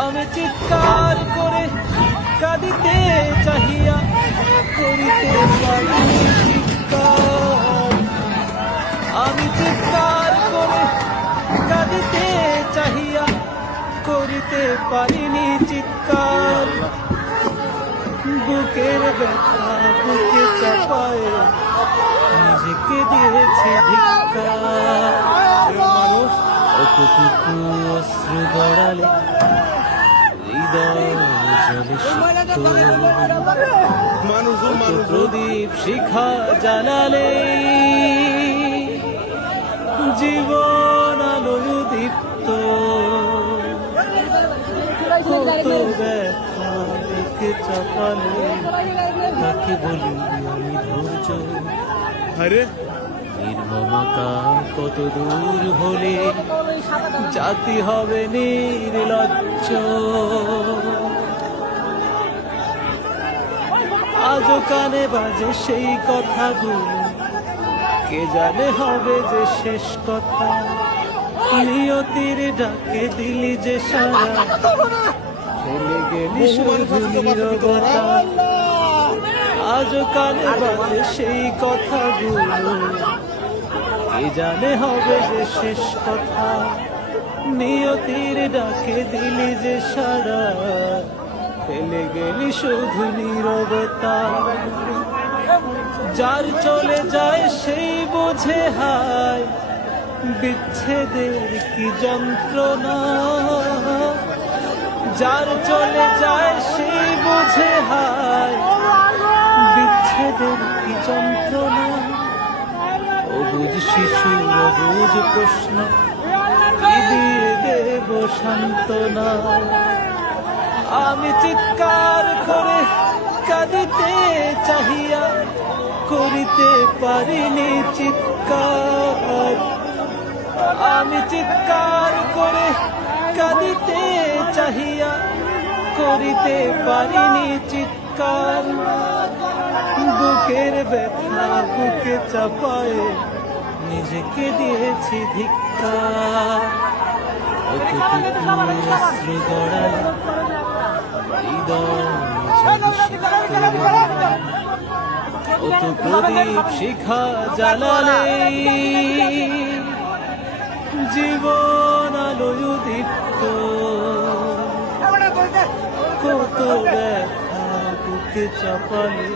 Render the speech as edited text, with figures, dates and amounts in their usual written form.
আমি চিৎকার করে কাঁদিতে চাহিয়া করিতে পারি চিৎকার। আমি চিৎকার করে কাঁদিতে চাহিয়া করিতে পারিনি চিৎকার। বুকের ব্যথা বুকে চাপায় নিজেকে দিয়েছে ধিক্কার। মানুষ কতটুকু অশ্রু গড়ালে হৃদয় জলে প্রদীপ শিখা জ্বালালে জীবন আলোয় দীপ্ত। কত ব্যথা বুকে চাপালে তাকে বলি আমি ধৈর্য। আরে নির্মমতা কত দূর হলে জাতি হবে নির্লজ্জ। আজও কানে বাজে সেই কথাগুলো, কে জানে হবে যে শেষ কথা। নিয়তির ডাকে দিলি যে সারা, ফেলে গেলি শুধু নীরবতা। আজও কানে বাজে সেই কথাগুলো, কে জানে হবে যে শেষ কথা। নিয়তির ডাকে দিলি যে সারা, ফেলে গেলি শুধু নীরবতা। যার চলে যায় সেই বোঝে হায় বিচ্ছেদের কি যন্ত্রণা। যার চলে যায় সেই বোঝে হায় বিচ্ছেদের কি যন্ত্রণা। অবুঝ শিশু অবুঝ প্রশ্ন, কি দিয়ে দেব সান্ত্বনা। আমি চিৎকার করে কাঁদিতে চাহিয়া করিতে পারিনি চিৎকার। আমি চিৎকার করে কাঁদিতে চাহিয়া করিতে পারিনি চিৎকার। বুকের ব্যথা বুকে চাপায় নিজেকে দিয়েছি ধিক্কার। কতটুকু অশ্রু গড়ালে হৃদয় কত প্রদীপ শিখা জ্বালালে জীবন আলোয় দীপ্ত। কত ব্যথা বুকে চাপালে